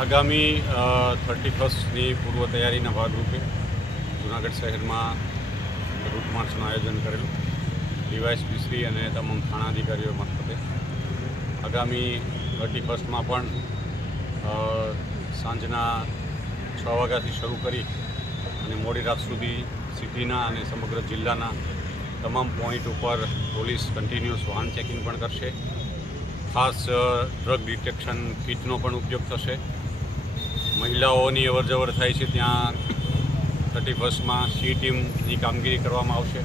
આગામી 31ની પૂર્વ તૈયારીના ભાગરૂપે જૂનાગઢ શહેરમાં રૂટ માર્ચનું આયોજન કરેલું ડીવાયએસપી અને તમામ થાણા અધિકારીઓ મારફતે આગામી 31માં પણ સાંજના 6 વાગ્યાથી શરૂ કરી અને મોડી રાત સુધી સિટીના અને સમગ્ર જિલ્લાના તમામ પોઈન્ટ ઉપર પોલીસ કન્ટિન્યુઅસ વાહન ચેકિંગ પણ કરશે. ખાસ ડ્રગ ડિટેક્શન કિટનો પણ ઉપયોગ થશે. મહિલાઓની અવરજવર થાય છે ત્યાં 31માં સી ટીમની કામગીરી કરવામાં આવશે.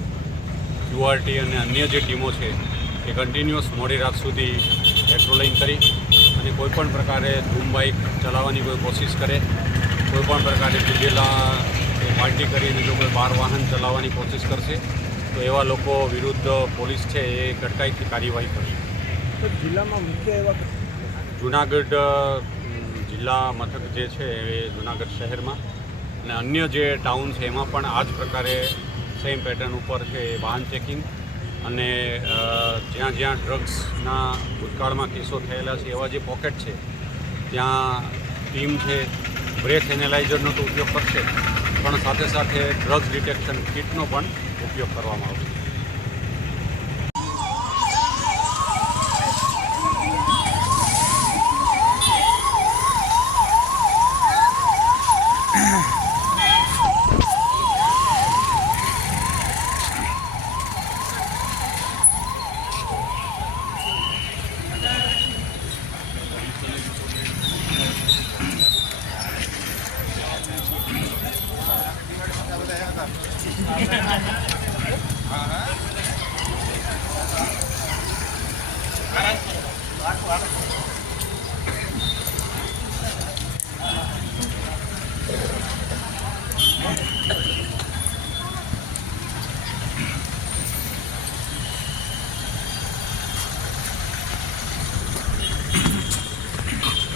QRT અને અન્ય જે ટીમો છે એ કન્ટિન્યુઅસ મોડી રાત સુધી પેટ્રોલિંગ કરી અને કોઈપણ પ્રકારે ધૂમ બાઇક ચલાવવાની કોઈ કોશિશ કરે, કોઈપણ પ્રકારે પીધેલા પાર્ટી કરીને જો કોઈ બહાર વાહન ચલાવવાની કોશિશ કરશે તો એવા લોકો વિરુદ્ધ પોલીસ છે એ કડકાઈથી કાર્યવાહી કરશે. તો જિલ્લામાં મુખ્ય એવા જૂનાગઢ જિલ્લા મથક જે છે એ જૂનાગઢ શહેરમાં અને અન્ય જે ટાઉન છે એમાં પણ આ જ પ્રકારે સેમ પેટર્ન ઉપર છે એ વાહન ચેકિંગ અને જ્યાં જ્યાં ડ્રગ્સના ભૂતકાળમાં કેસો થયેલા છે એવા જે પોકેટ છે ત્યાં ટીમ છે બ્રેથ એનાલાઇઝરનો તો ઉપયોગ કરશે, પણ સાથે સાથે ડ્રગ્સ ડિટેક્શન કિટનો પણ ઉપયોગ કરવામાં આવશે.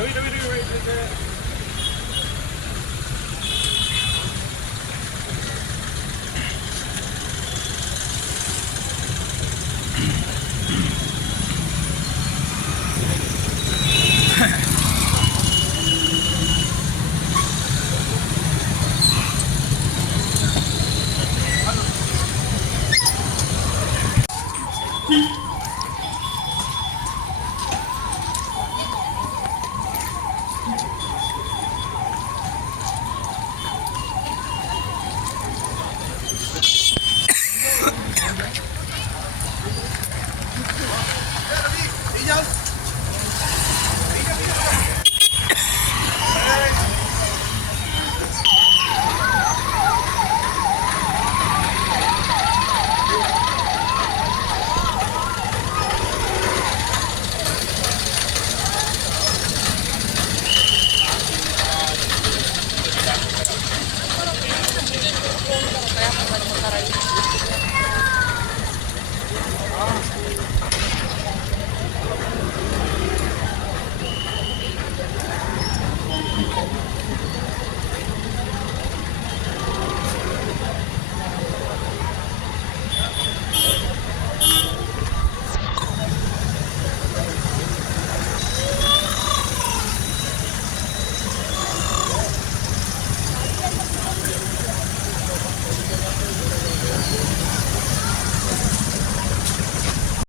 રવિ